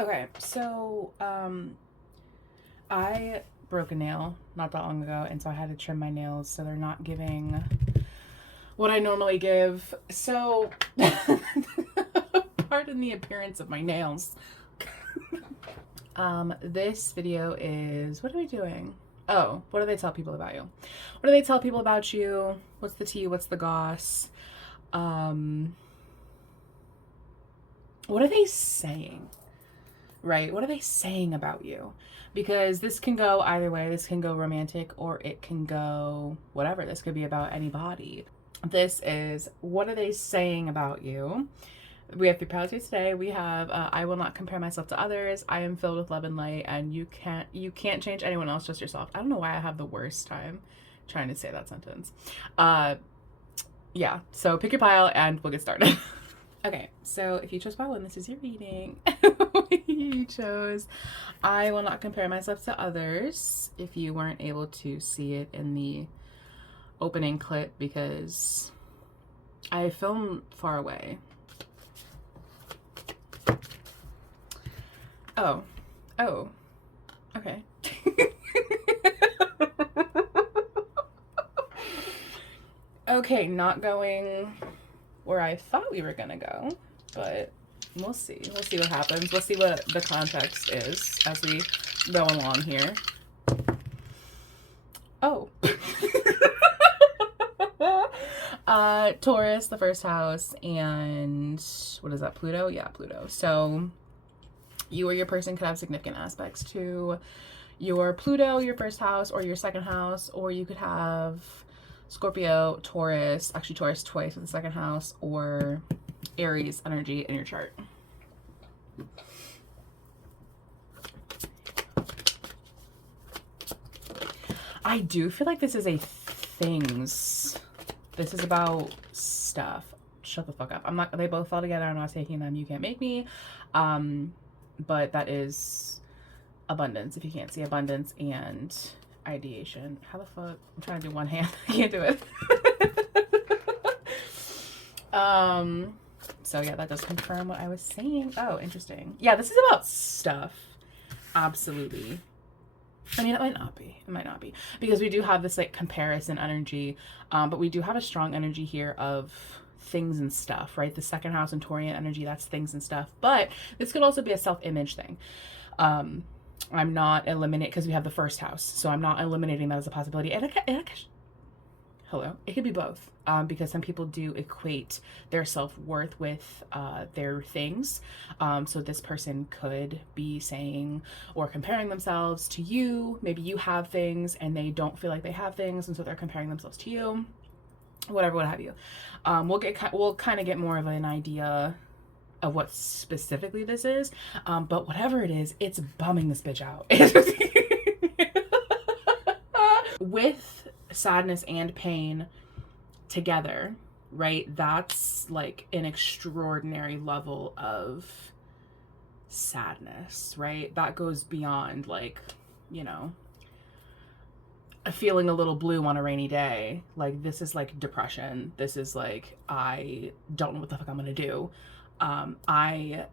Okay, so I broke a nail not that long ago, and so I had to trim my nails so they're not giving what I normally give. So, pardon the appearance of my nails. This video is, what are we doing? Oh, what do they tell people about you? What do they tell people about you? What's the tea? What's the goss? Um, what are they saying? Right? What are they saying about you? Because this can go either way. This can go romantic or it can go whatever. This could be about anybody. This is, what are they saying about you? We have three priorities today. We have I will not compare myself to others. I am filled with love and light, and you can't change anyone else, just yourself. I don't know why I have the worst time trying to say that sentence. Yeah, so pick your pile and we'll get started. Okay, so if you chose pile one, this is your reading. You chose I will not compare myself to others. If you weren't able to see it in the opening clip because I film far away. Oh, okay. Okay, not going where I thought we were gonna go, but we'll see. We'll see what happens. We'll see what the context is as we go along here. Oh. Taurus, the first house, and what is that, Pluto? Yeah, Pluto. So you or your person could have significant aspects to your Pluto, your first house, or your second house, or you could have Scorpio, Taurus, actually Taurus twice with the second house, or Aries energy in your chart. I do feel like this is a things. This is about stuff. Shut the fuck up. I'm not, they both fall together. I'm not taking them. You can't make me. But that is abundance. If you can't see abundance and ideation. How the fuck? I'm trying to do one hand. I can't do it. So yeah, that does confirm what I was saying. Oh, interesting. Yeah, this is about stuff. Absolutely. I mean, it might not be. It might not be. Because we do have this like comparison energy, but we do have a strong energy here of things and stuff, right? The second house and Taurian energy, that's things and stuff. But this could also be a self-image thing. I'm not eliminating, because we have the first house, so I'm not eliminating that as a possibility. And hello, it could be both, because some people do equate their self-worth with their things. So this person could be saying or comparing themselves to you. Maybe you have things and they don't feel like they have things, and so they're comparing themselves to you. Whatever, what have you. We'll kind of get more of an idea of what specifically this is, but whatever it is, it's bumming this bitch out. With sadness and pain together, right? That's like an extraordinary level of sadness, right? That goes beyond like, you know, feeling a little blue on a rainy day. Like, this is like depression. This is like, I don't know what the fuck I'm gonna do. I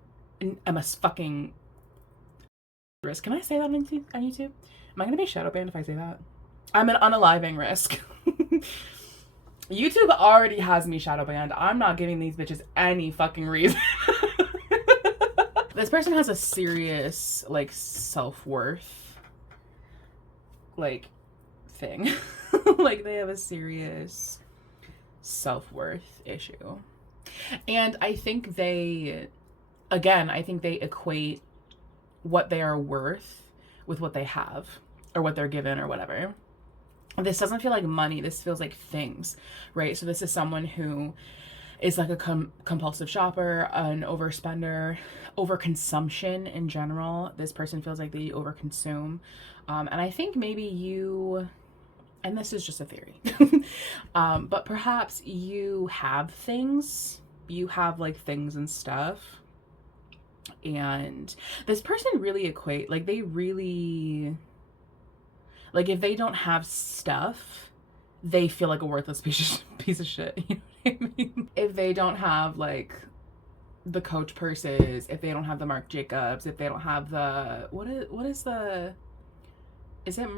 am a fucking risk. Can I say that on YouTube? Am I gonna be shadow banned if I say that? I'm an unaliving risk. YouTube already has me shadow banned. I'm not giving these bitches any fucking reason. This person has a serious like self-worth like thing. Like, they have a serious self-worth issue. And I think they equate what they are worth with what they have or what they're given or whatever. This doesn't feel like money. This feels like things, right? So this is someone who is like a compulsive shopper, an overspender, overconsumption in general. This person feels like they overconsume. And I think maybe you, and this is just a theory, but perhaps you have things. You have like things and stuff. And this person really equate, like they really, like if they don't have stuff, they feel like a worthless piece of shit. You know what I mean? If they don't have like the Coach purses, if they don't have the Marc Jacobs, if they don't have the what is the, is it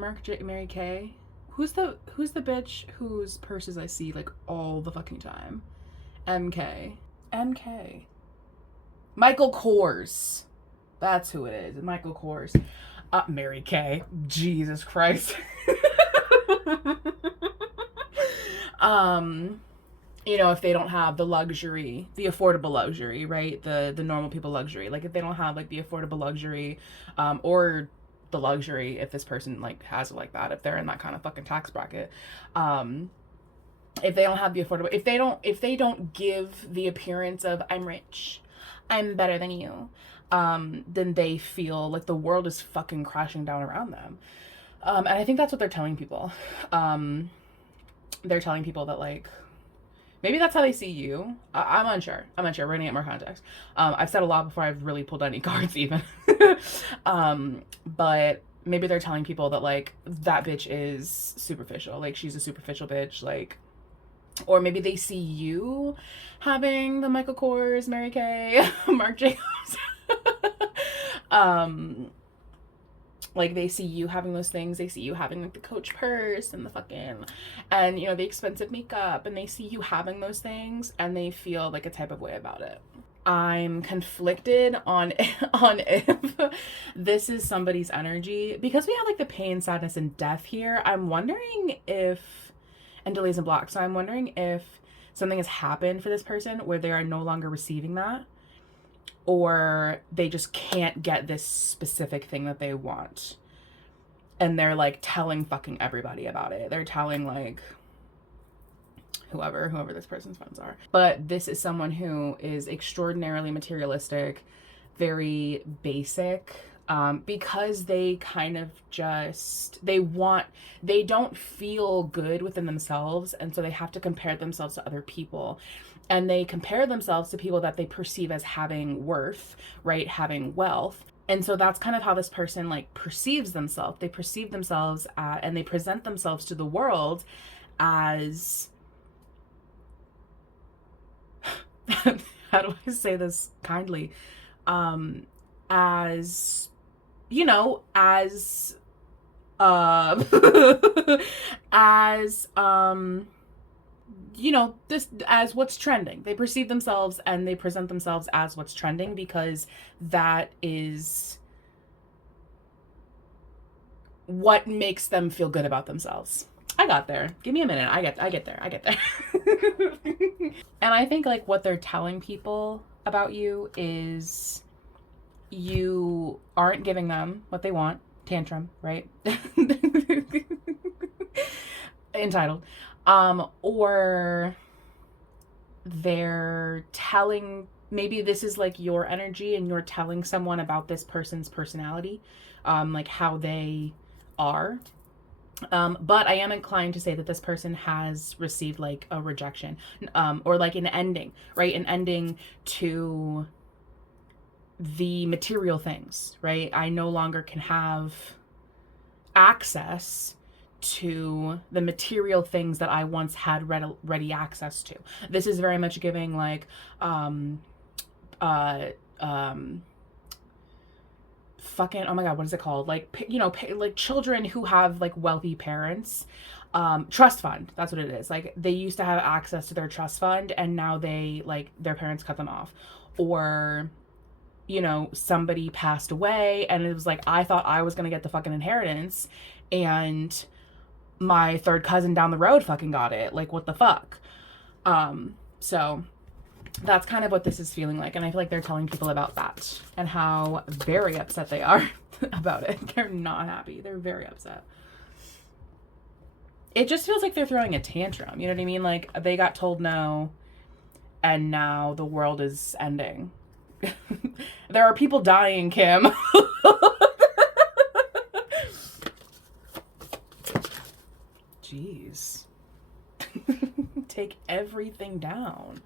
Mary Kay? Who's the bitch whose purses I see like all the fucking time? MK. Michael Kors. That's who it is. Michael Kors. Mary Kay. Jesus Christ. You know, if they don't have the luxury, the affordable luxury, right? The normal people luxury. Like if they don't have like the affordable luxury, or the luxury, if this person like has it like that, if they're in that kind of fucking tax bracket, if they don't have the affordable, if they don't give the appearance of I'm rich, I'm better than you, then they feel like the world is fucking crashing down around them. And I think that's what they're telling people. They're telling people that like, maybe that's how they see you. I'm unsure. We're gonna get more context. I've said a lot before I've really pulled any cards even. But maybe they're telling people that like, that bitch is superficial. Like she's a superficial bitch. Like, or maybe they see you having the Michael Kors, Mary Kay, Marc Jacobs. Like they see you having those things. They see you having like the Coach purse and the fucking, and you know, the expensive makeup, and they see you having those things and they feel like a type of way about it. I'm conflicted on if this is somebody's energy, because we have like the pain, sadness, and death here. I'm wondering if, and delays and blocks. So I'm wondering if something has happened for this person where they are no longer receiving that, or they just can't get this specific thing that they want. And they're like telling fucking everybody about it. They're telling like whoever this person's friends are. But this is someone who is extraordinarily materialistic, very basic, because they kind of just, they don't feel good within themselves. And so they have to compare themselves to other people. And they compare themselves to people that they perceive as having worth, right? Having wealth. And so that's kind of how this person like perceives themselves. They perceive themselves and they present themselves to the world as, how do I say this kindly? As, you know, as, as, you know, this as what's trending. They perceive themselves and they present themselves as what's trending, because that is what makes them feel good about themselves. I got there. Give me a minute. I get there. And I think like what they're telling people about you is you aren't giving them what they want. Tantrum, right? Entitled. Or they're telling, maybe this is like your energy and you're telling someone about this person's personality, like how they are. But I am inclined to say that this person has received like a rejection, or like an ending, right? An ending to the material things, right? I no longer can have access to the material things that I once had ready access to. This is very much giving like, fucking, oh my god, what is it called? Like, you know, like children who have like wealthy parents, trust fund, that's what it is. Like they used to have access to their trust fund and now they like, their parents cut them off. Or, you know, somebody passed away and it was like, I thought I was gonna get the fucking inheritance and my third cousin down the road fucking got it. Like, what the fuck? So that's kind of what this is feeling like. And I feel like they're telling people about that and how very upset they are about it. They're not happy. They're very upset. It just feels like they're throwing a tantrum. You know what I mean? Like they got told no and now the world is ending. There are people dying, Kim. Jeez. Take everything down.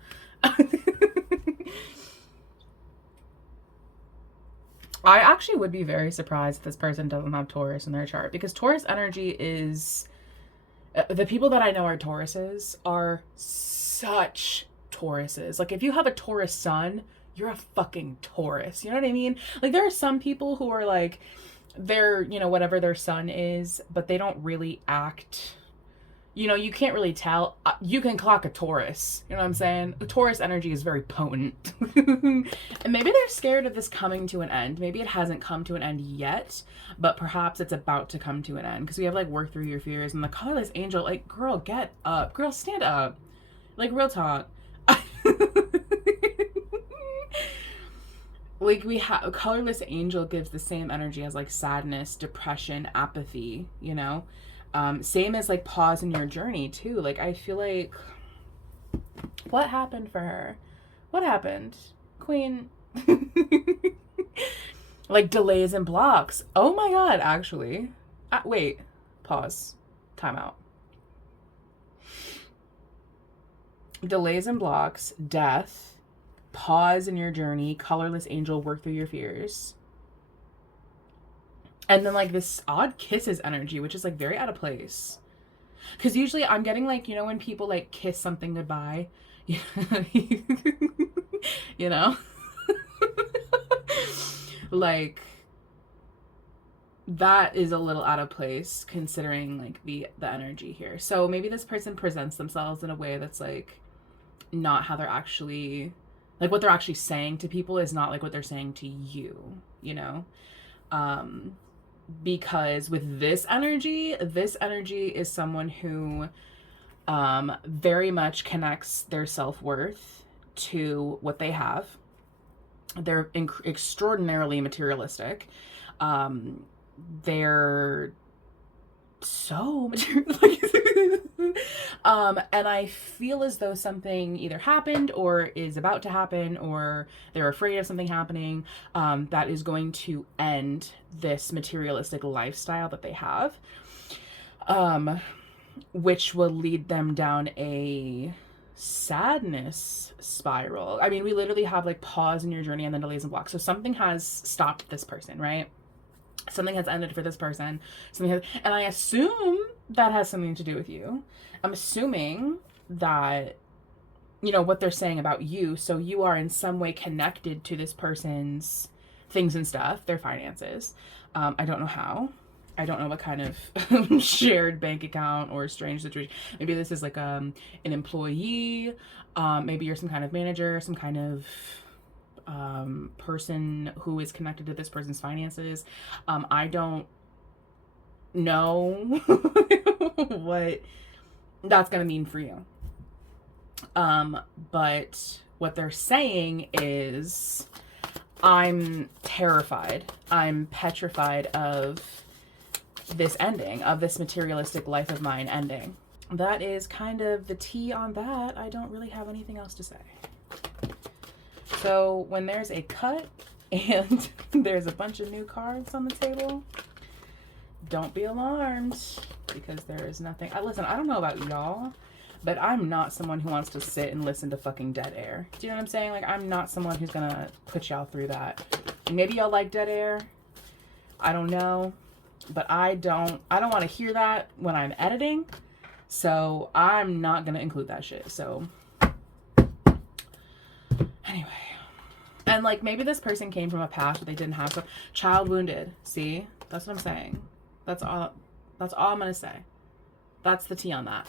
I actually would be very surprised if this person doesn't have Taurus in their chart, because Taurus energy is, the people that I know are Tauruses are such Tauruses. Like if you have a Taurus sun, you're a fucking Taurus. You know what I mean? Like, there are some people who are like, they're, you know, whatever their sun is, but they don't really act, you know, you can't really tell. You can clock a Taurus. You know what I'm saying? The Taurus energy is very potent. And maybe they're scared of this coming to an end. Maybe it hasn't come to an end yet, but perhaps it's about to come to an end. Because we have like work through your fears. And the colorless angel, like, girl, get up. Girl, stand up. Like, real talk. Like, we have, colorless angel gives the same energy as like sadness, depression, apathy, you know? Same as like pause in your journey too. Like, I feel like, what happened for her? What happened? Queen. Like, delays and blocks. Oh my God, actually. Wait, pause. Time out. Delays and blocks, death, pause in your journey, colorless angel, work through your fears. And then like this odd kisses energy, which is like very out of place. Because usually I'm getting like, you know, when people like kiss something goodbye, you know, like that is a little out of place considering like the energy here. So maybe this person presents themselves in a way that's like not how they're actually, like what they're actually saying to people is not like what they're saying to you, you know? Because with this energy is someone who very much connects their self-worth to what they have. They're extraordinarily materialistic. They're so materialistic. And I feel as though something either happened or is about to happen, or they're afraid of something happening that is going to end this materialistic lifestyle that they have, which will lead them down a sadness spiral. I mean, we literally have like pause in your journey and then delays and blocks. So something has stopped this person, right? Something has ended for this person. And I assume that has something to do with you. I'm assuming that, you know, what they're saying about you. So you are in some way connected to this person's things and stuff, their finances. I don't know how. I don't know what kind of shared bank account or strange situation. Maybe this is like an employee. Maybe you're some kind of manager, some kind of person who is connected to this person's finances. I don't know what that's gonna mean for you. But what they're saying is, I'm terrified. I'm petrified of this ending, of this materialistic life of mine ending. That is kind of the tea on that. I don't really have anything else to say. So when there's a cut and there's a bunch of new cards on the table, don't be alarmed, because there is nothing. Listen, I don't know about y'all, but I'm not someone who wants to sit and listen to fucking dead air. Do you know what I'm saying? Like, I'm not someone who's gonna put y'all through that. Maybe y'all like dead air. I don't know, but I don't want to hear that when I'm editing. So I'm not gonna include that shit. So anyway. And like, maybe this person came from a past where they didn't have some child wounded. See, that's what I'm saying. That's all I'm gonna say. That's the tea on that.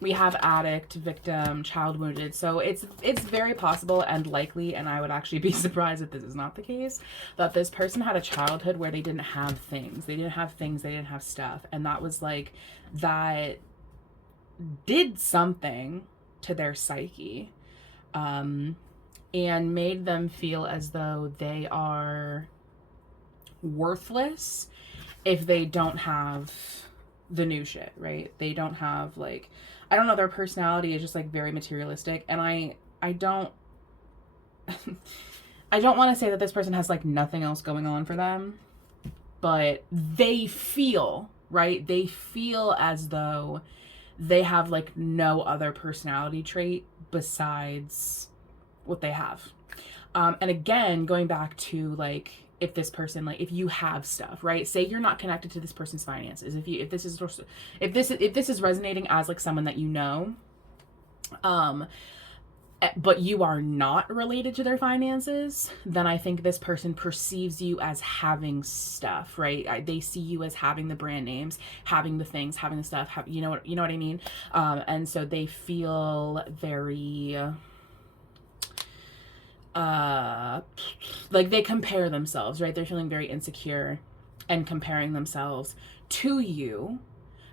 We have addict, victim, child wounded. So it's very possible and likely, and I would actually be surprised if this is not the case, that this person had a childhood where they didn't have things. They didn't have stuff. And that was like, that did something to their psyche. And made them feel as though they are worthless if they don't have the new shit, right? They don't have, like, I don't know, their personality is just like very materialistic. And I don't I don't want to say that this person has like nothing else going on for them, but they feel, right? They feel as though they have like no other personality trait besides what they have. And again, going back to like, if this person, like, if you have stuff, right? Say you're not connected to this person's finances. If this is resonating as like someone that you know, but you are not related to their finances, then I think this person perceives you as having stuff, right? They see you as having the brand names, having the things, having the stuff, you know what I mean? And so they feel very, like they compare themselves, right? They're feeling very insecure and comparing themselves to you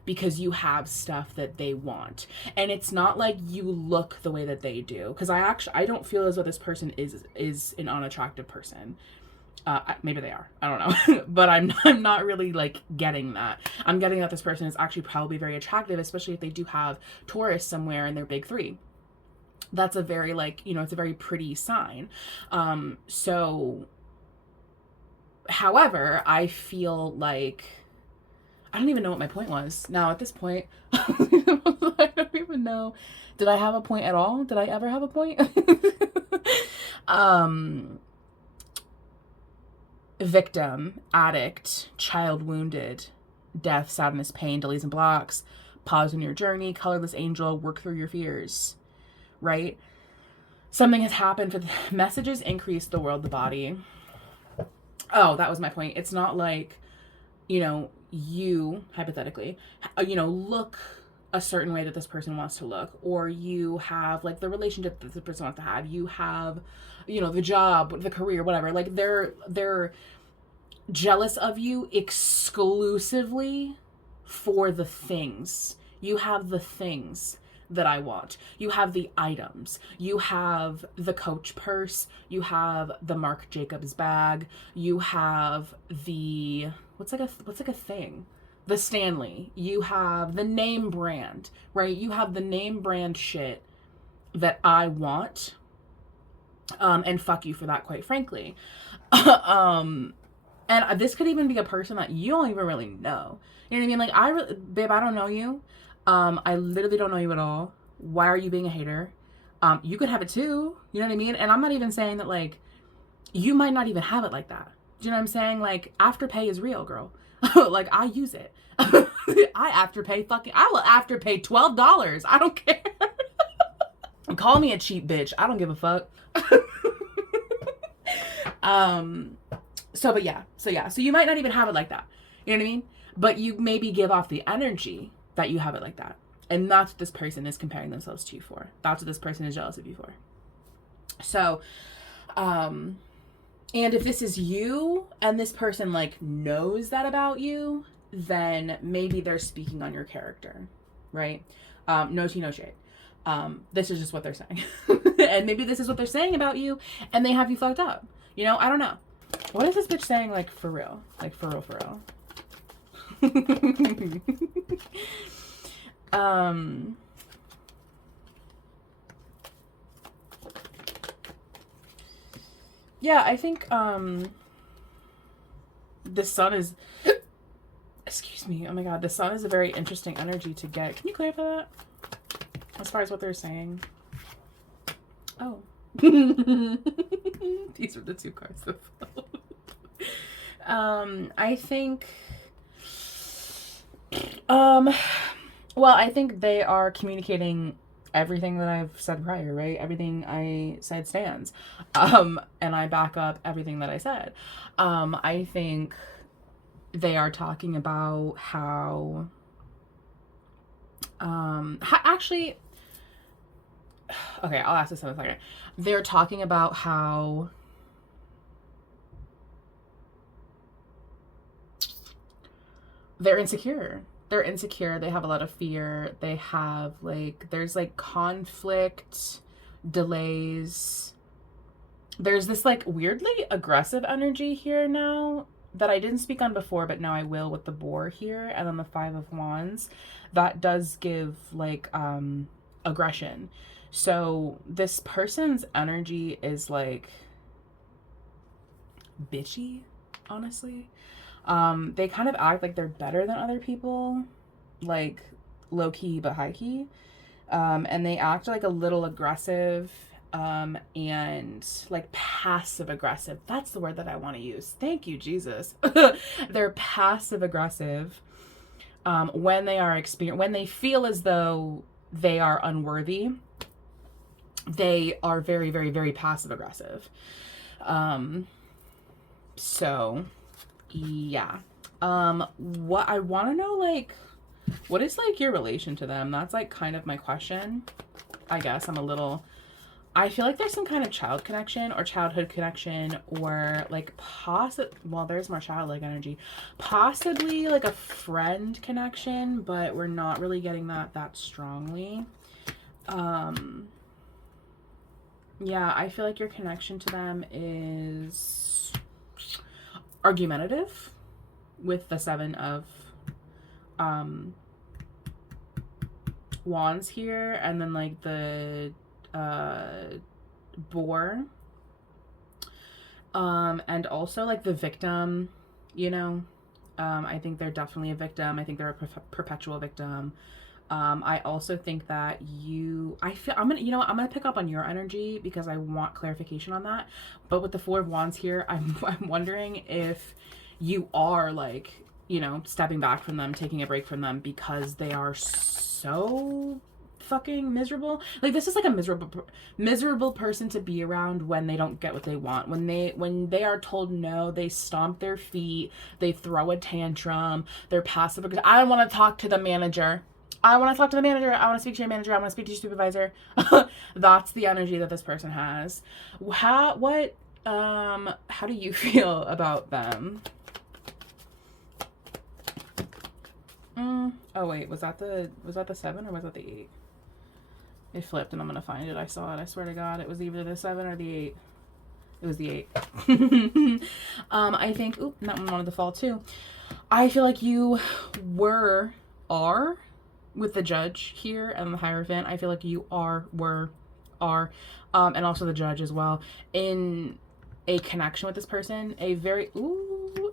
because you have stuff that they want. And it's not like you look the way that they do, because I don't feel as though this person is an unattractive person. Maybe they are, I don't know. But I'm not really like getting that. I'm getting that this person is actually probably very attractive, especially if they do have Taurus somewhere in their big three. That's a very, like, you know, it's a very pretty sign. So however, I feel like I don't even know what my point was now at this point. I don't even know. Did I have a point at all? Did I ever have a point? Victim, addict, child wounded, death, sadness, pain, delays and blocks, pause in your journey, colorless angel, work through your fears, right? Something has happened for the messages increase the world, the body. Oh, that was my point. It's not like, you know, you hypothetically, you know, look a certain way that this person wants to look, or you have like the relationship that this person wants to have, you have, you know, the job, the career, whatever. Like they're jealous of you exclusively for the things. You have the things that I want. You have the items. You have the Coach purse. You have the Marc Jacobs bag. You have the what's like a thing? The Stanley. You have the name brand, right? You have the name brand shit that I want. And fuck you for that, quite frankly. And this could even be a person that you don't even really know. You know what I mean? Like, babe, I don't know you. I literally don't know you at all. Why are you being a hater? You could have it too. You know what I mean? And I'm not even saying that, like, you might not even have it like that. Do you know what I'm saying? Like, Afterpay is real, girl. Like, I use it. I will Afterpay $12. I don't care. Call me a cheap bitch. I don't give a fuck. So you might not even have it like that. You know what I mean? But you maybe give off the energy that you have it like that. And that's what this person is comparing themselves to you for. That's what this person is jealous of you for. So, and if this is you and this person like knows that about you, then maybe they're speaking on your character, right? No tea, no shade. This is just what they're saying. And maybe this is what they're saying about you and they have you fucked up. You know, I don't know. What is this bitch saying, like, for real? Like, for real, for real. Yeah, I think, the sun is, excuse me, oh my god, the sun is a very interesting energy to get. Can you clarify that? As far as what they're saying. Oh. These are the two cards that fell. I think, well, I think they are communicating everything that I've said prior, right? Everything I said stands. And I back up everything that I said. I think they are talking about how, actually, okay, I'll ask this in a second. They're talking about how they're insecure. They're insecure. They have a lot of fear. They have, like, there's, like, conflict, delays. There's this, like, weirdly aggressive energy here now that I didn't speak on before, but now I will with the boar here. And then the 5 of Wands. That does give, like, aggression. So this person's energy is, like, bitchy, honestly. They kind of act like they're better than other people, like low key but high key. And they act like a little aggressive, and like passive aggressive. That's the word that I want to use. Thank you, Jesus. They're passive aggressive, when they are when they feel as though they are unworthy. they are very, very, very passive aggressive. So yeah. What I want to know, like, what is like your relation to them? That's like kind of my question. I guess I feel like there's some kind of child connection or childhood connection, or like well, there's more childlike energy, possibly like a friend connection, but we're not really getting that strongly. Yeah, I feel like your connection to them is argumentative with the 7 of wands here, and then like the boar, and also like the victim, you know. I think they're definitely a victim. I think they're a perpetual victim. I also think that I'm gonna pick up on your energy because I want clarification on that. But with the 4 of wands here, I'm wondering if you are like, you know, stepping back from them, taking a break from them because they are so fucking miserable. Like, this is like a miserable person to be around when they don't get what they want. When they are told no, they stomp their feet, they throw a tantrum, they're passive aggressive. I want to talk to the manager. I want to talk to the manager. I want to speak to your manager. I want to speak to your supervisor. That's the energy that this person has. How do you feel about them? Oh wait, was that the 7 or was that the 8? It flipped and I'm gonna find it. I saw it. I swear to God, it was either the 7 or the 8. It was the 8. I think, that one wanted to fall too. I feel like you are with the Judge here and the Hierophant. I feel like you are, and also the Judge as well, in a connection with this person. A very,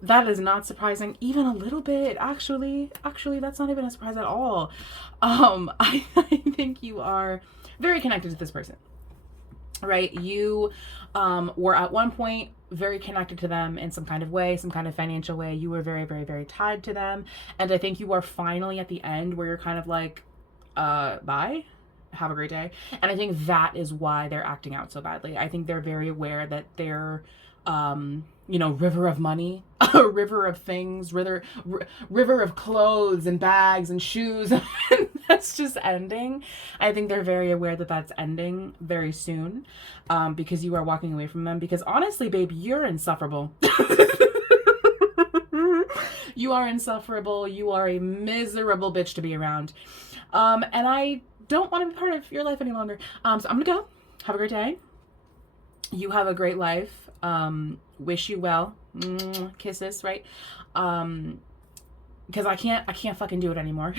that is not surprising, even a little bit. Actually, that's not even a surprise at all. I think you are very connected to this person, right? You were at one point very connected to them in some kind of way, some kind of financial way. You were very, very, very tied to them. And I think you are finally at the end where you're kind of like, bye, have a great day. And I think that is why they're acting out so badly. I think they're very aware that they're, river of money, a river of things, river of clothes and bags and shoes. That's just ending. I think they're very aware that that's ending very soon, because you are walking away from them. Because honestly, babe, you're insufferable. You are insufferable. You are a miserable bitch to be around. And I don't want to be part of your life any longer. So I'm gonna go. Have a great day. You have a great life. Wish you well. Kisses, right? Because I can't fucking do it anymore.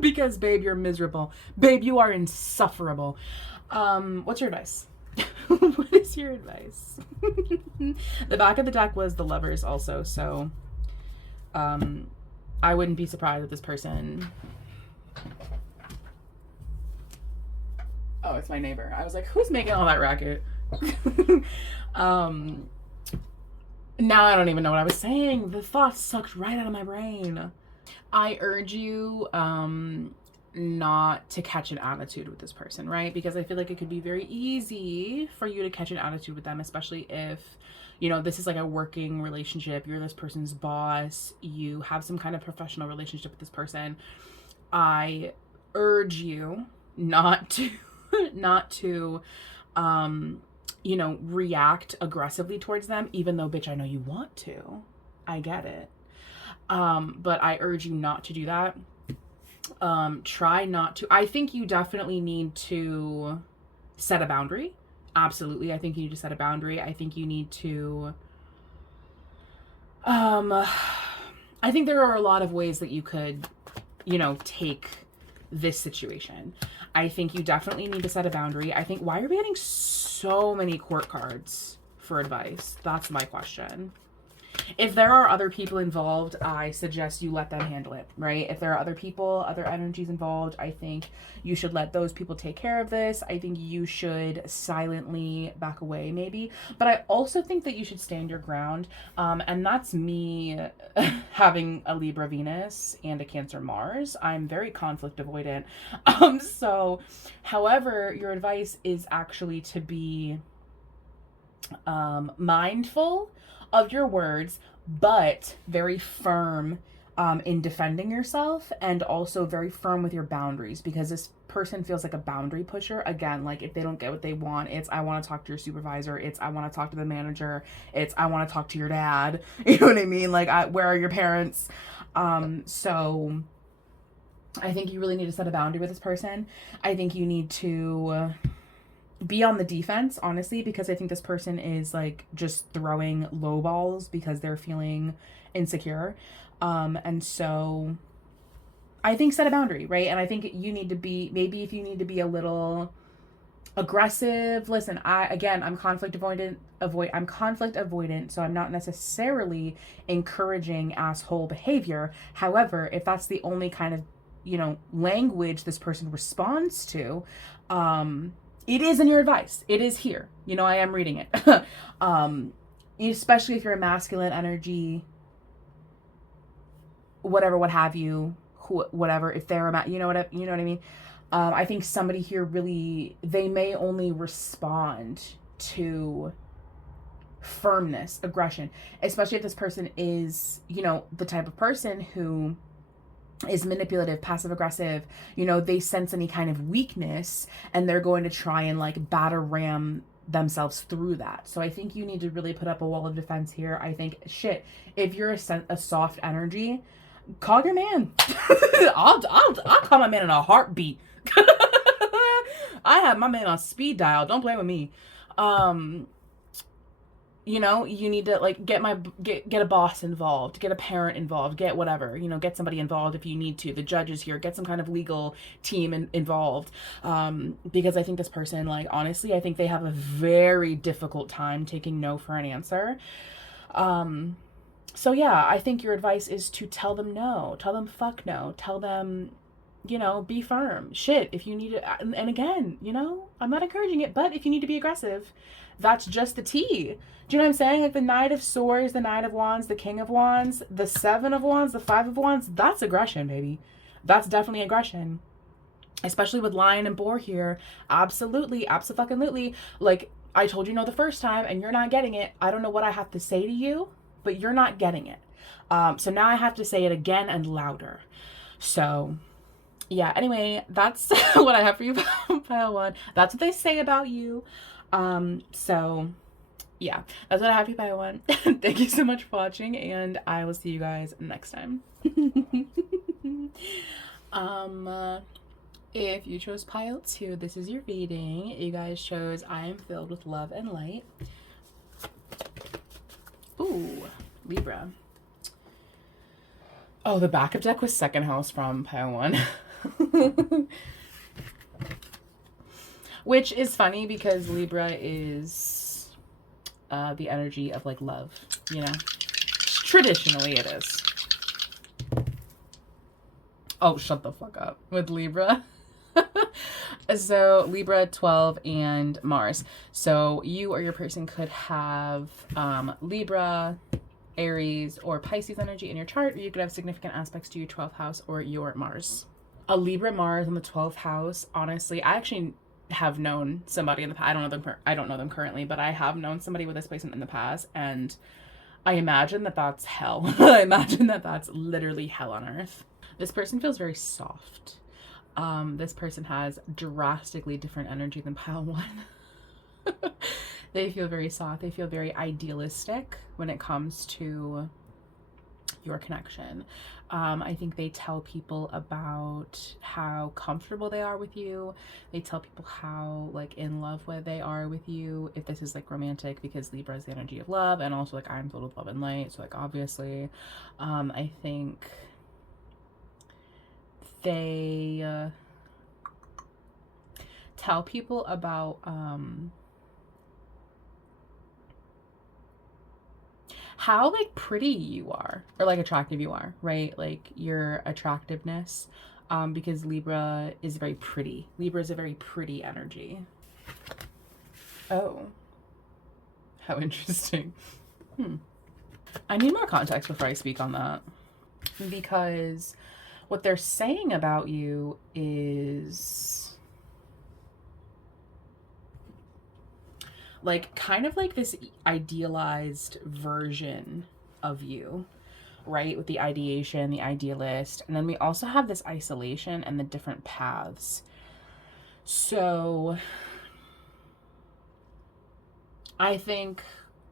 Because babe, you're miserable. Babe, you are insufferable. What's your advice? What is your advice? The back of the deck was the Lovers also, so I wouldn't be surprised if this person... Oh, it's my neighbor. I was like, who's making all that racket? Now I don't even know what I was saying. The thoughts sucked right out of my brain. I urge you not to catch an attitude with this person, right? Because I feel like it could be very easy for you to catch an attitude with them, especially if, this is like a working relationship. You're this person's boss. You have some kind of professional relationship with this person. I urge you not to react aggressively towards them, even though, bitch, I know you want to. I get it. But I urge you not to do that. Try not to. I think you definitely need to set a boundary. Absolutely. I think you need to set a boundary. I think you need to, I think there are a lot of ways that you could, take this situation. I think you definitely need to set a boundary. I think, why are we getting so many court cards for advice? That's my question. If there are other people involved, I suggest you let them handle it, right? If there are other people, other energies involved, I think you should let those people take care of this. I think you should silently back away, maybe. But I also think that you should stand your ground. And that's me having a Libra Venus and a Cancer Mars. I'm very conflict avoidant. So, however, your advice is actually to be mindful of your words, but very firm in defending yourself, and also very firm with your boundaries, because this person feels like a boundary pusher. Again, like if they don't get what they want, it's I want to talk to your supervisor, it's I want to talk to the manager, it's I want to talk to your dad. You know what I mean? Like, where are your parents? So I think you really need to set a boundary with this person. I think you need to be on the defense, honestly, because I think this person is like just throwing low balls because they're feeling insecure. And so I think set a boundary, right? And I think you need to be, maybe if you need to be a little aggressive, listen, I'm conflict avoidant, so I'm not necessarily encouraging asshole behavior. However, if that's the only kind of, language this person responds to, it is in your advice. It is here. I am reading it. Especially if you're a masculine energy, whatever, what have you, whatever, if they're you know what I mean? I think somebody here really, they may only respond to firmness, aggression, especially if this person is, the type of person who is manipulative, passive aggressive, they sense any kind of weakness and they're going to try and like batter ram themselves through that. So I think you need to really put up a wall of defense here. I think, shit, if you're a soft energy, call your man. I'll call my man in a heartbeat. I have my man on speed dial. Don't play with me. You need to like get a boss involved, get a parent involved, get whatever, get somebody involved if you need to. The judges here, get some kind of legal team involved. Because I think this person, like, honestly, I think they have a very difficult time taking no for an answer. So yeah, I think your advice is to tell them no, tell them fuck no, tell them, be firm. Shit, if you need it, and again, I'm not encouraging it, but if you need to be aggressive, that's just the tea. Do you know what I'm saying? Like the Knight of Swords, the Knight of Wands, the King of Wands, the Seven of Wands, the Five of Wands, that's aggression, baby. That's definitely aggression. Especially with Lion and Boar here. Absolutely, abso-fucking-lutely. Like, I told you no the first time and you're not getting it. I don't know what I have to say to you, but you're not getting it. So now I have to say it again and louder. So yeah, anyway, that's what I have for you, pile one. That's what they say about you. So yeah, that's what I have for you, pile one. Thank you so much for watching, and I will see you guys next time. If you chose pile 2, this is your reading. You guys chose I am filled with love and light. Ooh, Libra. Oh, the backup deck was second house from pile 1. Which is funny because Libra is the energy of like love, traditionally it is. Oh, shut the fuck up with Libra. So Libra, 12, and Mars. So you or your person could have Libra, Aries, or Pisces energy in your chart, or you could have significant aspects to your 12th house or your Mars. A Libra Mars in the 12th house, honestly, I actually have known somebody in the past. I don't know them currently, but I have known somebody with this placement in the past, and I imagine that that's hell. I imagine that that's literally hell on earth. This person feels very soft. This person has drastically different energy than pile 1. They feel very soft. They feel very idealistic when it comes to your connection. I think they tell people about how comfortable they are with you. They tell people how like in love with they are with you, if this is like romantic, because Libra is the energy of love, and also like I'm filled with love and light, so like obviously I think they tell people about how like pretty you are, or like attractive you are, right? Like your attractiveness, because Libra is very pretty. Libra is a very pretty energy. Oh, how interesting. I need more context before I speak on that, because what they're saying about you is like kind of like this idealized version of you, right? With the ideation, the idealist, and then we also have this isolation and the different paths. So I think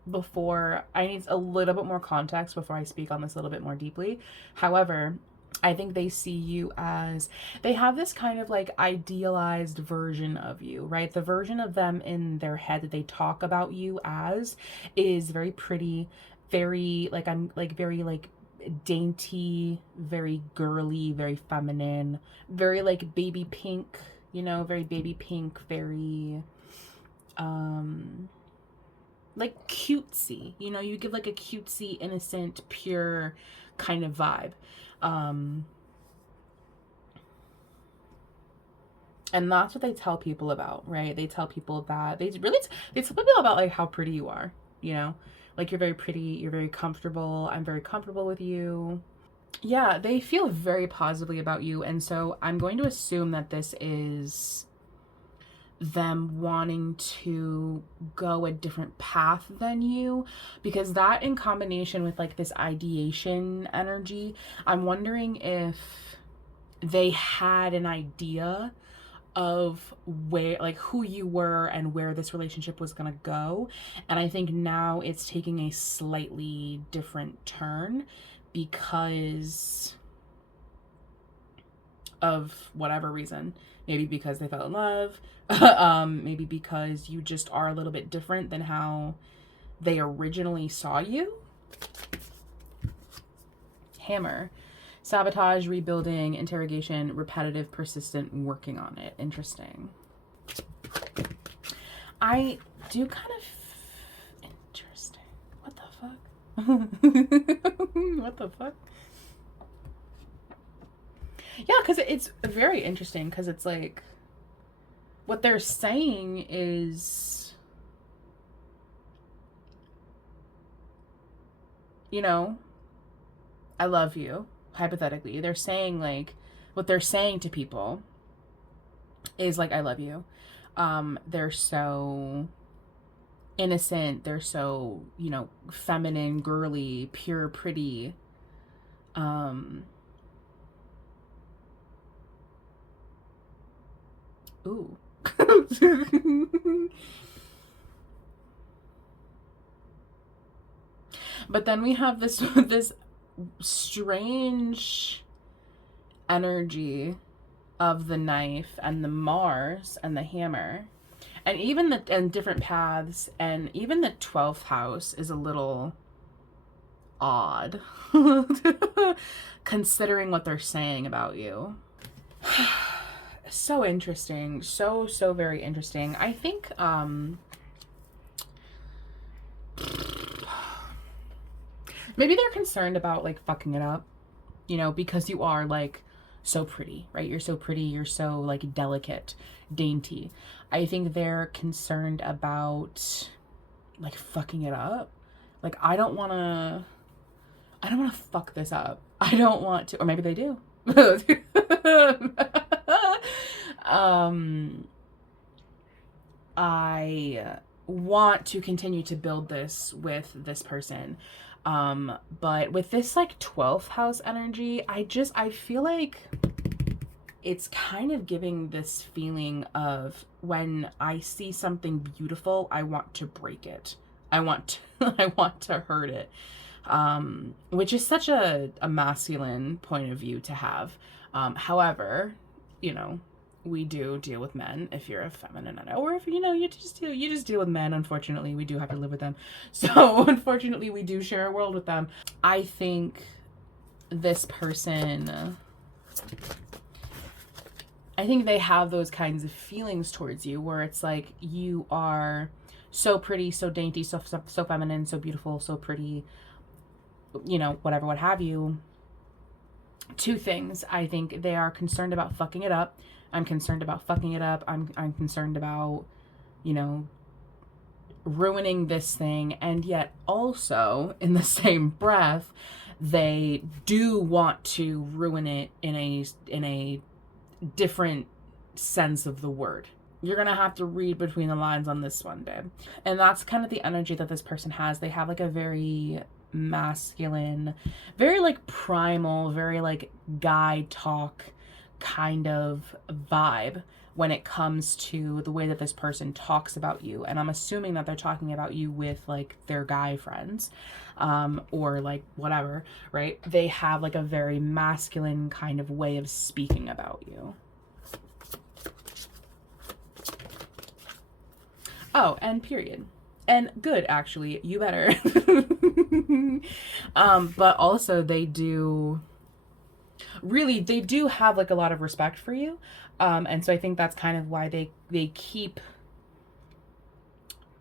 before I need a little bit more context before I speak on this a little bit more deeply. However, I think they see you as, they have this kind of like idealized version of you, right? The version of them in their head that they talk about you as is very pretty, very like, I'm like very like dainty, very girly, very feminine, very like baby pink, you know, very baby pink, very like cutesy, you know, you give like a cutesy, innocent, pure kind of vibe. And that's what they tell people about, right? They tell people that they tell people about like how pretty you are, you know, like you're very pretty, you're very comfortable. I'm very comfortable with you. Yeah, they feel very positively about you. And so I'm going to assume that this is them wanting to go a different path than you, because that in combination with like this ideation energy, I'm wondering if they had an idea of where, like who you were and where this relationship was gonna go, and I think now it's taking a slightly different turn because of whatever reason. Maybe because they fell in love, maybe because you just are a little bit different than how they originally saw you. Hammer. Sabotage, rebuilding, interrogation, repetitive, persistent, working on it. Interesting. I do kind of... Interesting. What the fuck? What the fuck? Yeah, because it's very interesting, because it's like, what they're saying is, you know, I love you, hypothetically. They're saying, like, what they're saying to people is, like, I love you. They're so innocent. They're so, you know, feminine, girly, pure, pretty. Ooh. But then we have this strange energy of the knife and the Mars and the hammer, and even the and different paths, and even the 12th house is a little odd considering what they're saying about you. So interesting. So very interesting. I think maybe they're concerned about like fucking it up, you know, because you are like so pretty, right? You're so pretty, you're so like delicate, dainty. I think they're concerned about like fucking it up. Like I don't want to fuck this up. I don't want to, or maybe they do. I want to continue to build this with this person. But with this like 12th house energy, I feel like it's kind of giving this feeling of when I see something beautiful, I want to break it. I want to hurt it. Which is such a masculine point of view to have. However, you know, we do deal with men if you're a feminine, or if you know you just deal with men. Unfortunately, we do have to live with them. So unfortunately, we do share a world with them. I think this person, I think they have those kinds of feelings towards you, where it's like you are so pretty, so dainty, so feminine, so beautiful, so pretty. you know, whatever, what have you. Two things. I think they are concerned about fucking it up. I'm concerned about fucking it up. I'm concerned about, you know, ruining this thing. And yet also in the same breath, they do want to ruin it in a different sense of the word. You're gonna have to read between the lines on this one, babe. And that's kind of the energy that this person has. They have like a very masculine, very like primal, very like guy talk kind of vibe when it comes to the way that this person talks about you. And I'm assuming that they're talking about you with like their guy friends, or like whatever, right? They have like a very masculine kind of way of speaking about you. Oh, and period. And good, actually. You better. But also they do have like a lot of respect for you. And so I think that's kind of why they keep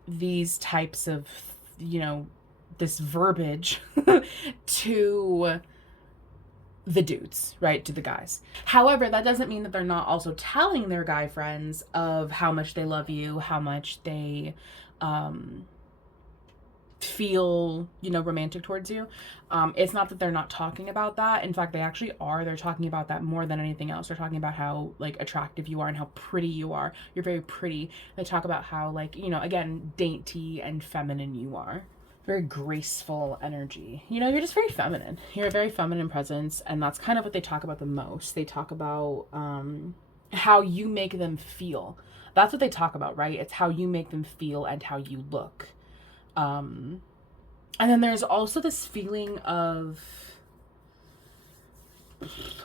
these types of, you know, this verbiage to the dudes, right? To the guys. However, that doesn't mean that they're not also telling their guy friends of how much they love you, how much they feel, you know, romantic towards you. It's not that they're not talking about that. In fact, they actually are. They're talking about that more than anything else. They're talking about how like attractive you are and how pretty you are. You're very pretty. They talk about how like, you know, again, dainty and feminine you are. Very graceful energy. You know, you're just very feminine. You're a very feminine presence, and that's kind of what they talk about the most. They talk about how you make them feel. That's what they talk about, right? It's how you make them feel and how you look. And then there's also this feeling of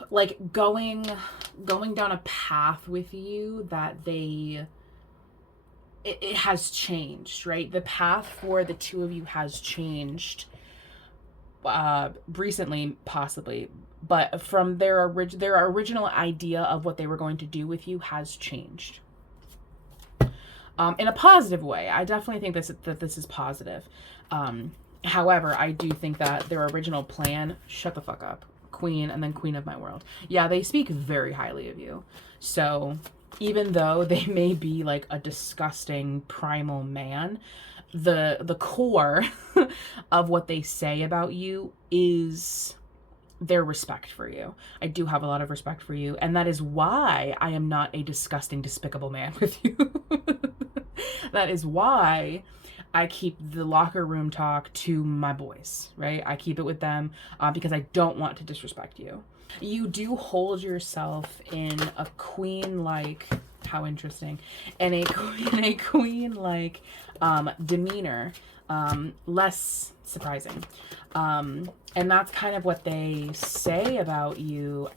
like going down a path with you that it has changed, right? The path for the two of you has changed recently, possibly, but from their original idea of what they were going to do with you has changed. In a positive way. I definitely think that this is positive. However, I do think that their original plan, shut the fuck up, queen, and then queen of my world. Yeah, they speak very highly of you. So even though they may be like a disgusting primal man, the core of what they say about you is their respect for you. I do have a lot of respect for you, and that is why I am not a disgusting, despicable man with you. That is why I keep the locker room talk to my boys, right? I keep it with them because I don't want to disrespect you. You do hold yourself in a queen-like, how interesting, in a queen-like demeanor, less surprising. And that's kind of what they say about you.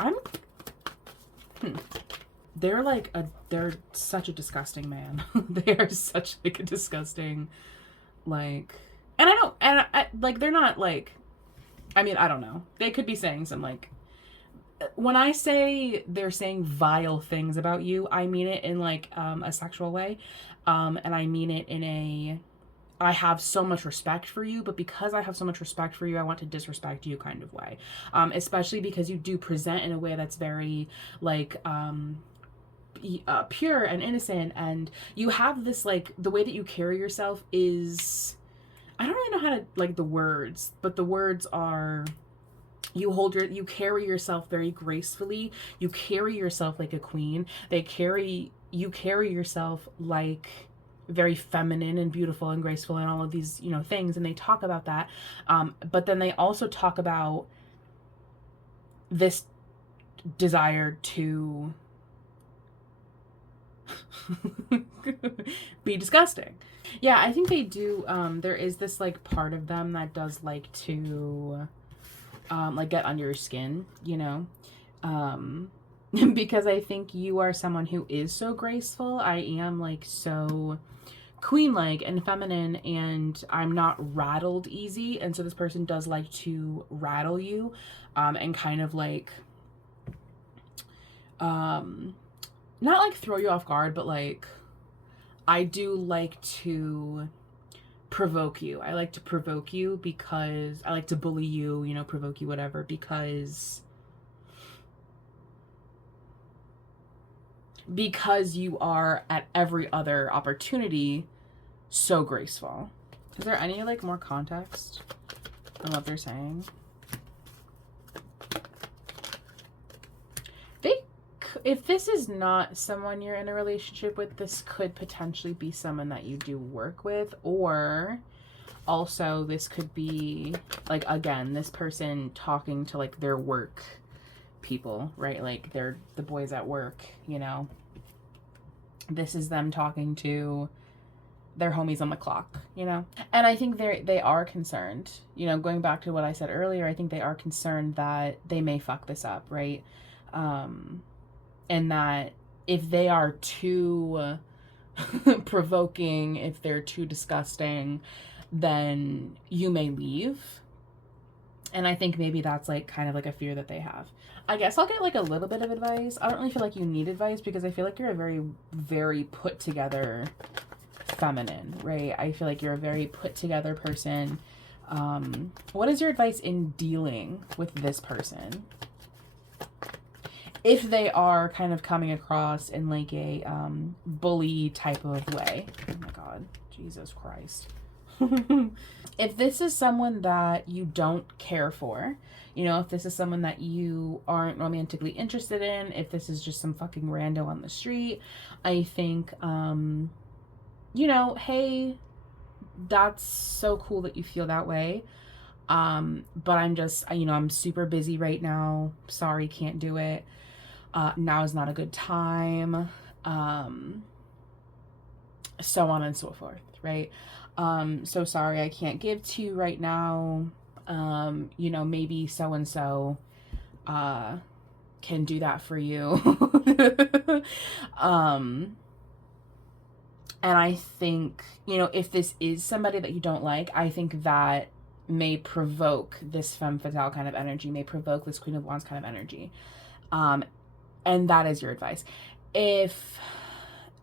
They're such a disgusting man. They are such like a disgusting, like, and I like, they're not like, I mean, I don't know. They could be saying some like, when I say they're saying vile things about you, I mean it in like a sexual way. And I mean it in a, I have so much respect for you, but because I have so much respect for you, I want to disrespect you kind of way. Especially because you do present in a way that's very like, pure and innocent, and you have this like, the way that you carry yourself is, I don't really know how to like the words, but the words are, you carry yourself very gracefully. You carry yourself like a queen. You carry yourself like very feminine and beautiful and graceful and all of these, you know, things. And they talk about that. But then they also talk about this desire to be disgusting. Yeah, I think they do. There is this like part of them that does like to like get under your skin, you know, because I think you are someone who is so graceful. I am like so queen-like and feminine, and I'm not rattled easy, and so this person does like to rattle you, and kind of like not like throw you off guard, but like I do like to provoke you. I like to provoke you because I like to bully you, you know, provoke you, whatever, because you are at every other opportunity so graceful. Is there any like more context on what they're saying? If this is not someone you're in a relationship with, this could potentially be someone that you do work with, or also this could be like, again, this person talking to like their work people, right? Like they're the boys at work, you know. This is them talking to their homies on the clock, you know. And I think they are concerned, you know, going back to what I said earlier. I think they are concerned that they may fuck this up, right? And that if they are too provoking, if they're too disgusting, then you may leave. And I think maybe that's like kind of like a fear that they have. I guess I'll get like a little bit of advice. I don't really feel like you need advice because I feel like you're a very, very put together feminine, right? I feel like you're a very put together person. What is your advice in dealing with this person? If they are kind of coming across in like a bully type of way. Oh my God, Jesus Christ. If this is someone that you don't care for, you know, if this is someone that you aren't romantically interested in, if this is just some fucking rando on the street, I think, you know, hey, that's so cool that you feel that way. But I'm just, you know, I'm super busy right now. Sorry, can't do it. Now is not a good time, so on and so forth, right? So sorry, I can't give to you right now. You know, maybe so-and-so, can do that for you. And I think, you know, if this is somebody that you don't like, I think that may provoke this femme fatale kind of energy, may provoke this Queen of Wands kind of energy. And that is your advice. If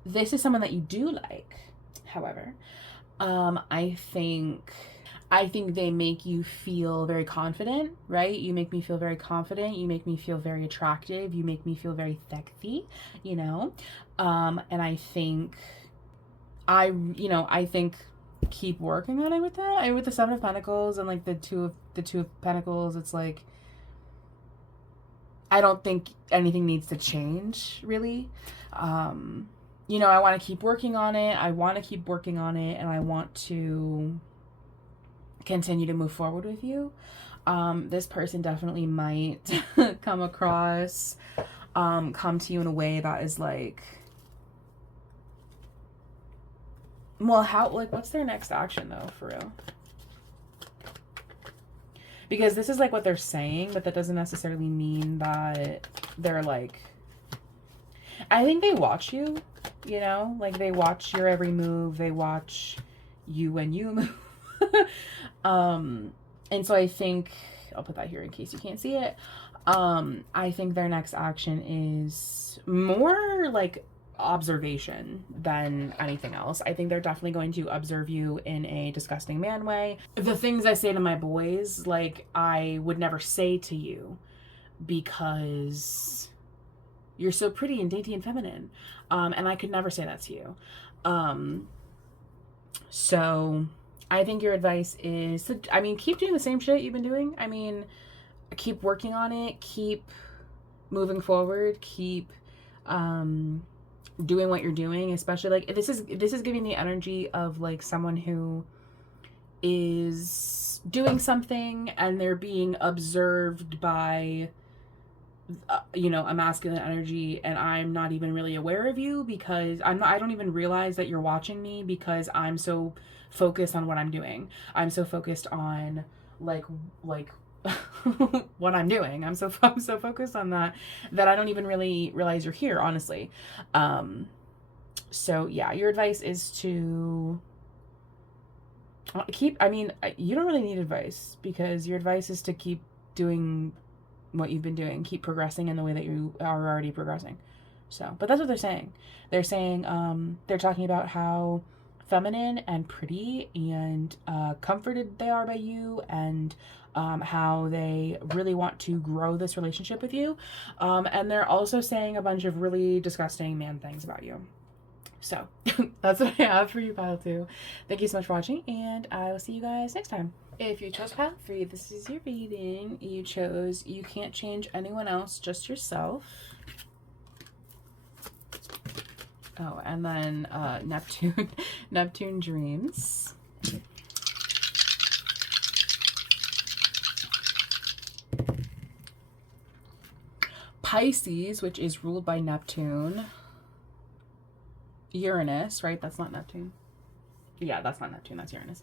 this is someone that you do like, however, I think they make you feel very confident, right? You make me feel very confident. You make me feel very attractive. You make me feel very sexy, you know? And I think I think keep working on it with that. And with the Seven of Pentacles and like the Two of Pentacles, it's like, I don't think anything needs to change, really. You know, I want to keep working on it. And I want to continue to move forward with you. This person definitely might come to you in a way that is like, well, what's their next action though, for real? Because this is like what they're saying, but that doesn't necessarily mean that they're like, I think they watch you, you know, like they watch your every move. They watch you when you move. And so I think, I'll put that here in case you can't see it. I think their next action is more like observation than anything else. I think they're definitely going to observe you in a disgusting man way. The things I say to my boys, like, I would never say to you because you're so pretty and dainty and feminine. And I could never say that to you. So I think your advice is to, keep doing the same shit you've been doing. Keep working on it, keep moving forward, keep doing what you're doing, especially like this is giving the energy of like someone who is doing something and they're being observed by a masculine energy, and I'm not even really aware of you because I don't even realize that you're watching me because I'm so focused on what I'm doing. I'm so focused on like what I'm doing. I'm so focused on that I don't even really realize you're here, honestly. So yeah, your advice is to you don't really need advice because your advice is to keep doing what you've been doing, keep progressing in the way that you are already progressing. So, but that's what they're saying. They're saying, they're talking about how feminine and pretty, and comforted they are by you, and how they really want to grow this relationship with you. And they're also saying a bunch of really disgusting man things about you. So that's what I have for you, pile 2. Thank you so much for watching, and I will see you guys next time. If you chose pile 3, this is your reading. You chose You Can't Change Anyone Else, Just Yourself. Oh, and then Neptune Dreams. Pisces, which is ruled by Neptune. Uranus, right? That's not Neptune. Yeah, that's not Neptune. That's Uranus.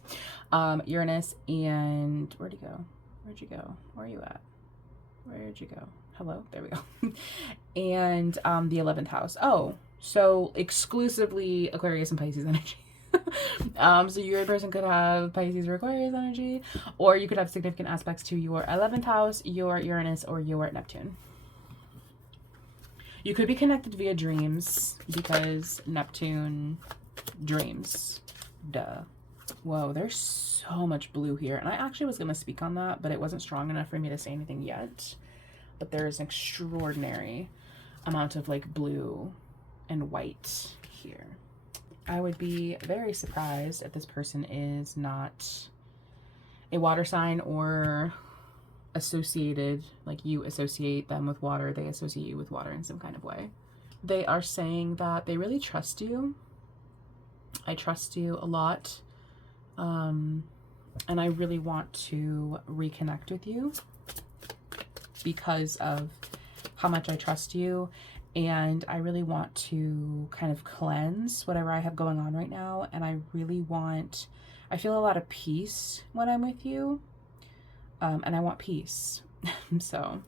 Uranus, and where'd you go? Where'd you go? Where are you at? Where'd you go? Hello? There we go. And the 11th house. Oh, so exclusively Aquarius and Pisces energy. So your person could have Pisces or Aquarius energy, or you could have significant aspects to your 11th house, your Uranus, or your Neptune. You could be connected via dreams, because Neptune dreams. Duh. Whoa, there's so much blue here. And I actually was going to speak on that, but it wasn't strong enough for me to say anything yet. But there is an extraordinary amount of like blue and white here. I would be very surprised if this person is not a water sign, or associated, like you associate them with water, they associate you with water in some kind of way. They are saying that they really trust you. I trust you a lot, and I really want to reconnect with you because of how much I trust you, and I really want to kind of cleanse whatever I have going on right now, and I feel a lot of peace when I'm with you. And I want peace. So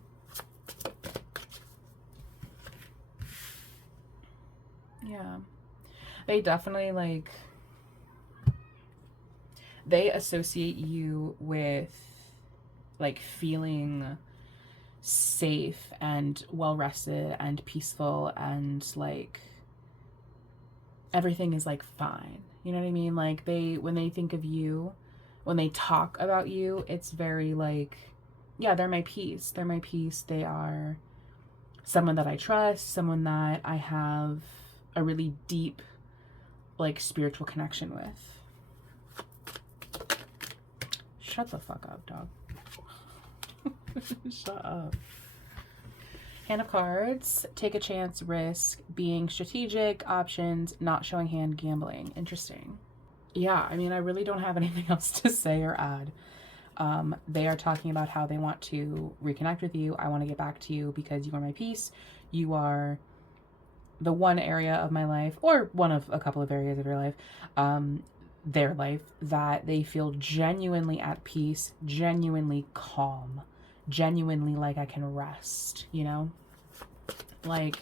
yeah, they definitely they associate you with like feeling safe and well rested and peaceful, and like everything is like fine. You know what I mean? Like when they think of you, when they talk about you, it's very like, yeah, they're my peace. They're my peace. They are someone that I trust, someone that I have a really deep, like, spiritual connection with. Shut the fuck up, dog. Shut up. Hand of Cards. Take a chance, risk, being strategic, options, not showing hand, gambling. Interesting. Yeah, I mean, I really don't have anything else to say or add. They are talking about how they want to reconnect with you. I want to get back to you because you are my peace. You are the one area of my life, or one of a couple of areas of your life, their life, that they feel genuinely at peace, genuinely calm, genuinely like I can rest, you know? Like,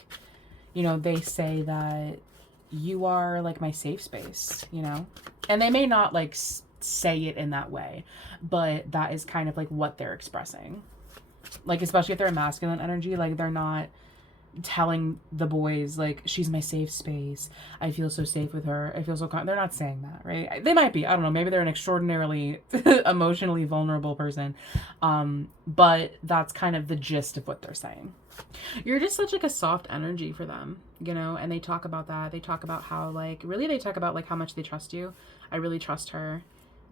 you know, they say that you are like my safe space, you know? And they may not like say it in that way, but that is kind of like what they're expressing. Like, especially if they're a masculine energy, like they're not telling the boys like, she's my safe space, I feel so safe with her, I feel so calm. They're not saying that, right? They might be, I don't know, maybe they're an extraordinarily emotionally vulnerable person, but that's kind of the gist of what they're saying. You're just such like a soft energy for them, you know? And they talk about that. They talk about how like, really they talk about like how much they trust you. I really trust her,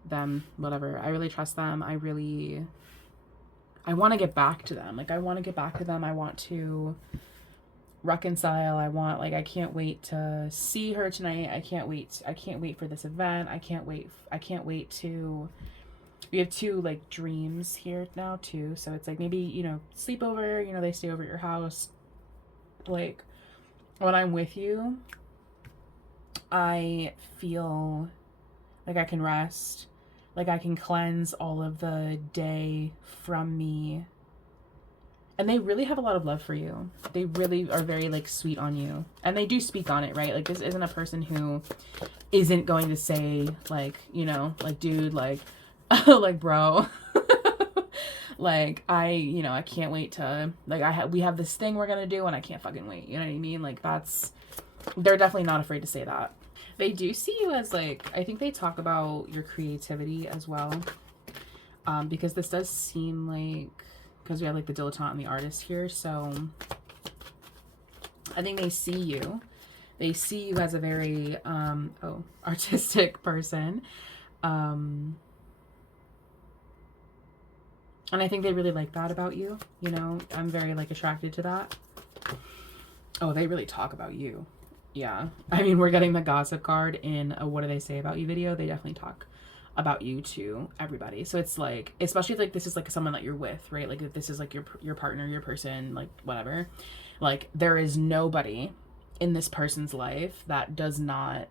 them, whatever. I really trust them. I want to get back to them. Like, I want to get back to them. I want to reconcile. I want, like, I can't wait to see her tonight. I can't wait for this event. I can't wait to, we have 2 like dreams here now too. So it's like, maybe, you know, sleepover, you know, they stay over at your house. Like, when I'm with you, I feel like I can rest, like I can cleanse all of the day from me. And they really have a lot of love for you. They really are very like sweet on you. And they do speak on it, right? Like, this isn't a person who isn't going to say like, you know, like, dude, like, like, bro, like, I can't wait to, like, we have this thing we're gonna do and I can't fucking wait. You know what I mean? Like, they're definitely not afraid to say that. They do see you as like, I think they talk about your creativity as well. Because this does seem like, because we have like the dilettante and the artist here. So I think they see you. They see you as a very, artistic person. And I think they really like that about you. You know, I'm very like attracted to that. Oh, they really talk about you. Yeah. I mean, we're getting the gossip card in a what do they say about you video. They definitely talk about you to everybody. So it's like, especially if like this is like someone that you're with, right? Like if this is like your partner, your person, like whatever. Like there is nobody in this person's life that does not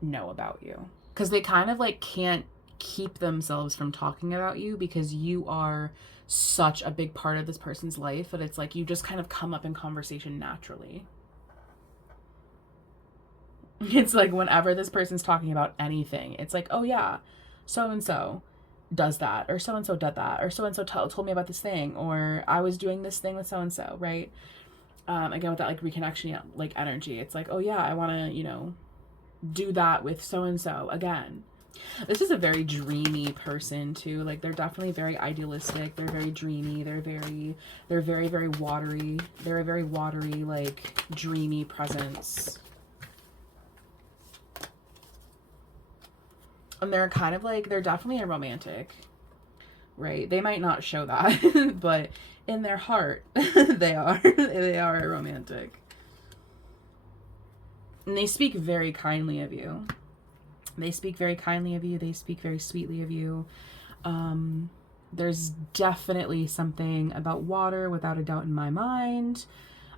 know about you. Because they kind of like can't keep themselves from talking about you because you are such a big part of this person's life that it's like you just kind of come up in conversation naturally. It's like whenever this person's talking about anything, it's like, oh yeah, so and so does that, or so and so did that, or so and so told me about this thing, or I was doing this thing with so and so, right? Again, with that like reconnection, like energy, it's like, oh yeah, I want to, you know, do that with so and so again. This is a very dreamy person too. Like they're definitely very idealistic. They're very dreamy. They're very watery. They're a very watery, like dreamy presence. And they're kind of like, they're definitely a romantic, right? They might not show that, but in their heart, they are a romantic. And they speak very kindly of you. They speak very kindly of you. They speak very sweetly of you. There's definitely something about water, without a doubt in my mind.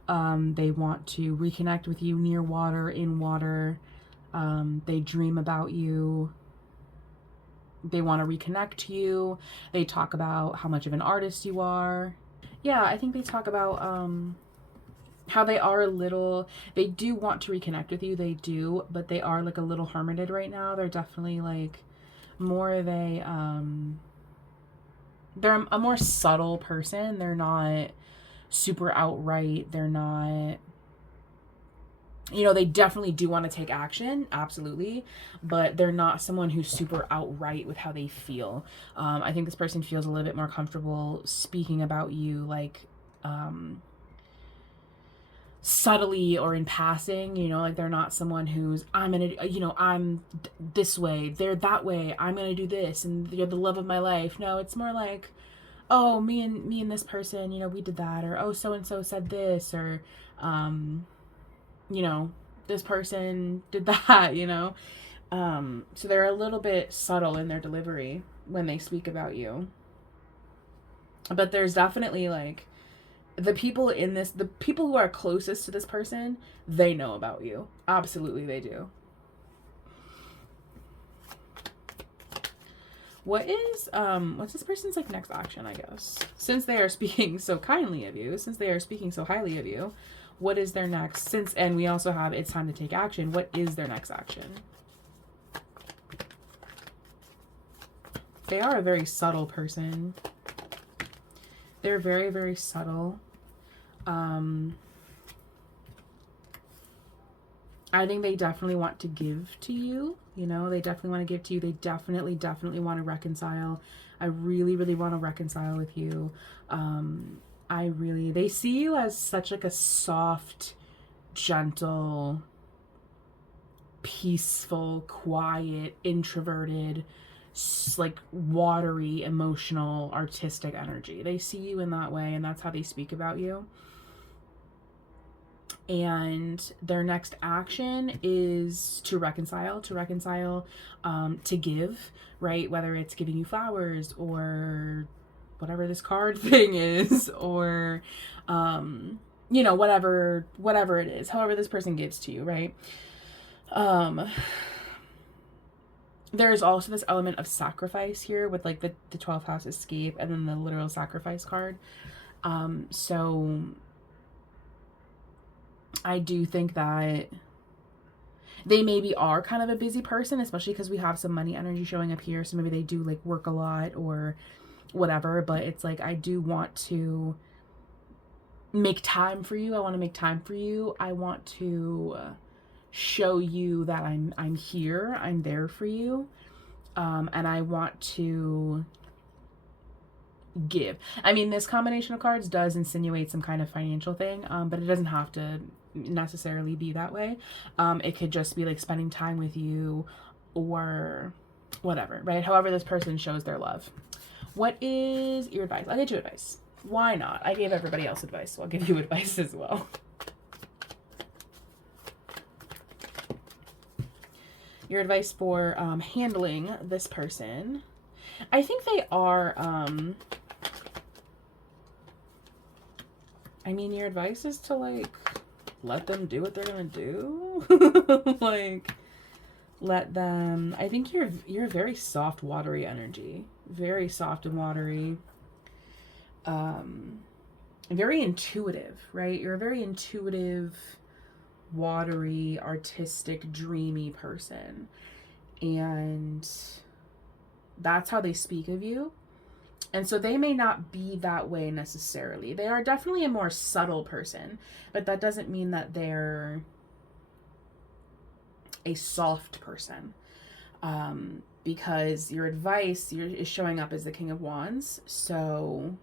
They want to reconnect with you near water, in water. They dream about you. They want to reconnect to you. They talk about how much of an artist you are. Yeah, I think they talk about how they are a little, they do want to reconnect with you. They do, but they are like a little hermited right now. They're definitely like more of a, they're a more subtle person. They're not super outright. They're not, you know, they definitely do want to take action, absolutely, but they're not someone who's super outright with how they feel. I think this person feels a little bit more comfortable speaking about you, like, subtly or in passing, you know, like they're not someone who's, I'm gonna, you know, I'm this way, they're that way, I'm gonna do this, and you're the love of my life. No, it's more like, oh, me and this person, you know, we did that, or oh, so and so said this, or you know, this person did that, you know. So they're a little bit subtle in their delivery when they speak about you. But there's definitely like the people in this, the people who are closest to this person, they know about you. Absolutely, they do. What's this person's like next action, I guess? Since they are speaking so kindly of you, since they are speaking so highly of you, what is their next, and we also have it's time to take action, what is their next action? They are a very subtle person. They're very, very subtle. I think they definitely want to give to you. You know, they definitely want to give to you. They definitely want to reconcile. I really, really want to reconcile with you. They see you as such like a soft, gentle, peaceful, quiet, introverted, like watery, emotional, artistic energy. They see you in that way, and that's how they speak about you. And their next action is to reconcile, to give, right? Whether it's giving you flowers or whatever this card thing is, or, you know, whatever it is, however this person gives to you, right? There's also this element of sacrifice here with like the 12th house escape and then the literal sacrifice card. So I do think that they maybe are kind of a busy person, especially because we have some money energy showing up here. So maybe they do like work a lot or whatever, but it's like, I do want to make time for you. I want to make time for you. I want to show you that I'm here, I'm there for you, and I want to give. I mean, this combination of cards does insinuate some kind of financial thing, but it doesn't have to necessarily be that way. It could just be like spending time with you or whatever, right? However this person shows their love. What is your advice? I'll get you advice. Why not? I gave everybody else advice, so I'll give you advice as well. Your advice for handling this person. I think they are, I mean, your advice is to, like, let them do what they're gonna do. Like, let them, I think you're a very soft, watery energy. Very soft and watery. Very intuitive, right? You're a very intuitive, watery, artistic, dreamy person. And that's how they speak of you. And so they may not be that way necessarily. They are definitely a more subtle person, but that doesn't mean that they're a soft person. Because your advice is showing up as the King of Wands. So,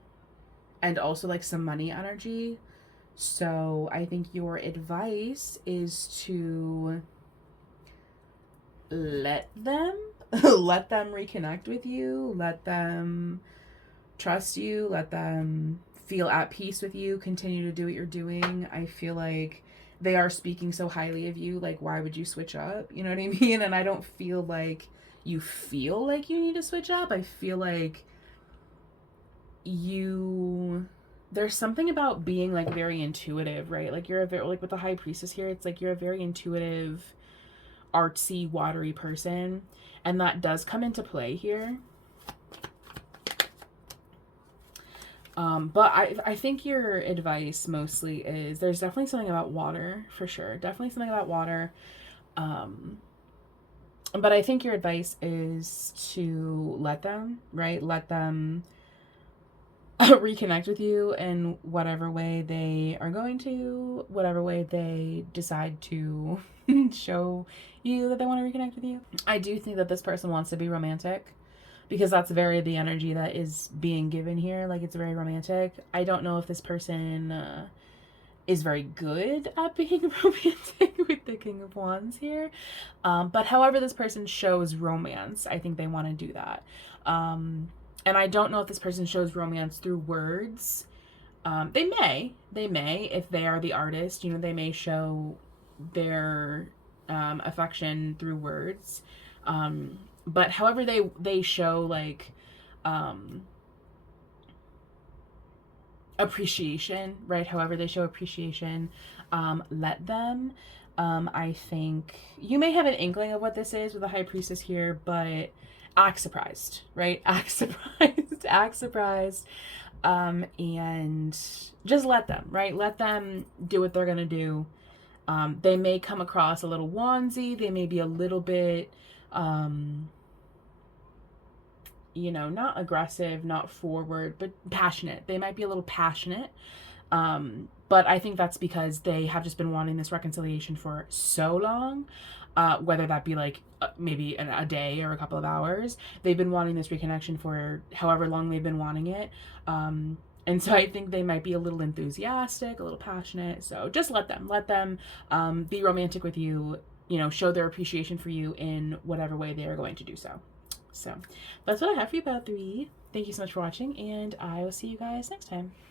and also like some money energy. So I think your advice is to let them reconnect with you, let them trust you, let them feel at peace with you, continue to do what you're doing. I feel like they are speaking so highly of you, like why would you switch up? You know what I mean? And I don't feel like you feel like you need to switch up. I feel like there's something about being like very intuitive, right? Like you're a very, like with the High Priestess here, it's like you're a very intuitive, artsy, watery person, and that does come into play here. But I think your advice mostly is, there's definitely something about water, for sure. Definitely something about water. But I think your advice is to let them, right? Let them reconnect with you in whatever way they are going to, whatever way they decide to show you that they want to reconnect with you. I do think that this person wants to be romantic, because that's very the energy that is being given here. Like, it's very romantic. I don't know if this person is very good at being romantic with the King of Wands here. But however this person shows romance, I think they want to do that. And I don't know if this person shows romance through words. They may, if they are the artist, you know, they may show their affection through words. But however they show, like, appreciation, right? However they show appreciation, let them. I think you may have an inkling of what this is with the High Priestess here, but act surprised, right? Act surprised, act surprised. And just let them, right? Let them do what they're gonna do. They may come across a little wandsy. They may be a little bit, you know, not aggressive, not forward, but passionate. They might be a little passionate. But I think that's because they have just been wanting this reconciliation for so long, whether that be like maybe a day or a couple of hours. They've been wanting this reconnection for however long they've been wanting it. And so I think they might be a little enthusiastic, a little passionate. So just let them be romantic with you, you know, show their appreciation for you in whatever way they are going to do so. So that's what I have for you about 3. Thank you so much for watching, and I will see you guys next time.